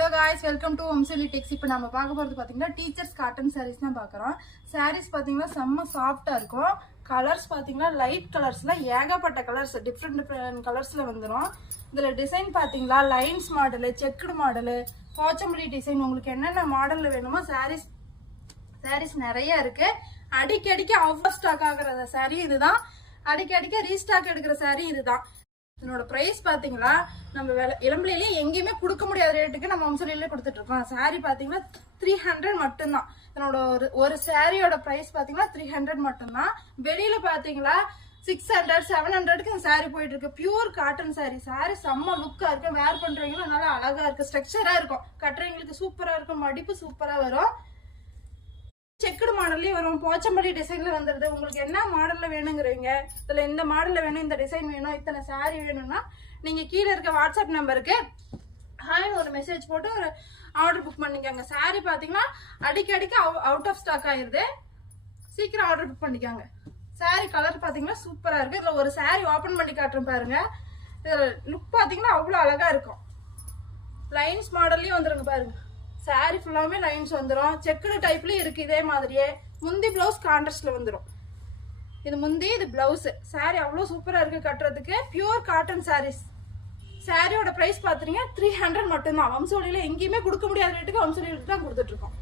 Hello guys, welcome to வம்சலி டெக்ஸ். இப்போ நம்ம பார்க்க போகிறது பார்த்தீங்கன்னா டீச்சர்ஸ் காட்டன் சாரீஸ் தான் பார்க்குறோம். சாரீஸ் பார்த்தீங்கன்னா செம்ம சாஃப்டாக இருக்கும். கலர்ஸ் பார்த்தீங்கன்னா லைட் கலர்ஸில் ஏகப்பட்ட கலர்ஸ் டிஃப்ரெண்ட் டிஃப்ரெண்ட் கலர்ஸில் வந்துடும். இதில் டிசைன் பார்த்தீங்களா lines model, checked model, Pochampalli design, உங்களுக்கு என்னென்ன மாடலில் வேணுமோ சாரீஸ் நிறைய இருக்குது. அடிக்கடிக்கு அவுட் ஸ்டாக் ஆகிற சாரீ இதுதான், அடிக்கடிக்க ரீஸ்டாக் எடுக்கிற சாரீ இதுதான். இதனோட பிரைஸ் பாத்தீங்களா நம்ம இளம்பிலேயே எங்கேயுமே கொடுக்க முடியாத ரேட்டுக்கு நம்ம வம்சலியிலே கொடுத்துட்டு இருக்கோம். சாரி பாத்தீங்கன்னா 300 மட்டும்தான். இதனோட ஒரு சாரியோட பிரைஸ் பாத்தீங்கன்னா 300 மட்டும்தான். வெளியில பாத்தீங்களா 600 700க்கு இந்த சாரி போயிட்டு இருக்கு. பியூர் காட்டன் சாரி செம்ம லுக்கா இருக்கு. வேர் பண்றவங்களும் நல்லா அழகா இருக்கு, ஸ்ட்ரக்சரா இருக்கும், கட்டுறவங்களுக்கு சூப்பரா இருக்கும், மடிப்பு சூப்பரா வரும். செக்குடு மாடல்லையும் வரும், போச்சம்பள்ளி டிசைன்ல வந்துடுது. உங்களுக்கு என்ன மாடல்ல வேணுங்கிறீங்க, இதுல இந்த மாடல்ல வேணும், இந்த டிசைன் வேணும், இத்தனை சாரி வேணும்னா நீங்க கீழே இருக்க வாட்ஸ்அப் நம்பருக்கு ஹாய்னு ஒரு மெசேஜ் போட்டு ஒரு ஆர்டர் புக் பண்ணிக்கோங்க. சாரி பாத்தீங்கன்னா அடிக்கடிக்கு அவுட் ஆஃப் ஸ்டாக் ஆயிருது, சீக்கிரம் ஆர்டர் புக் பண்ணிக்கோங்க. சாரி கலர் பாத்தீங்கன்னா சூப்பரா இருக்கு. இதுல ஒரு சாரி ஓபன் பண்ணி காட்டுறேன் பாருங்க. இதுல லுக் பாத்தீங்கன்னா அவ்வளவு அழகா இருக்கும். லைன்ஸ் மாடல்லயும் வந்துருங்க பாருங்க. சாரி ஃபுல்லாமே லைன்ஸ் வந்துடும். செக்குடு டைப்லயும் இருக்கு இதே மாதிரியே. முந்தி பிளவுஸ் கான்ட்ராஸ்ட்ல வந்துடும். இது முந்தி, இது பிளவுஸ். சாரி அவ்வளோ சூப்பரா இருக்கு கட்டுறதுக்கு. Pure cotton saris. சாரியோட பிரைஸ் பாத்தீங்கன்னா 300 மட்டும்தான். வம்சோலியில எங்கேயுமே கொடுக்க முடியாத ரேட்டுக்கு வம்சோலியில தான் கொடுத்துட்டு இருக்கோம்.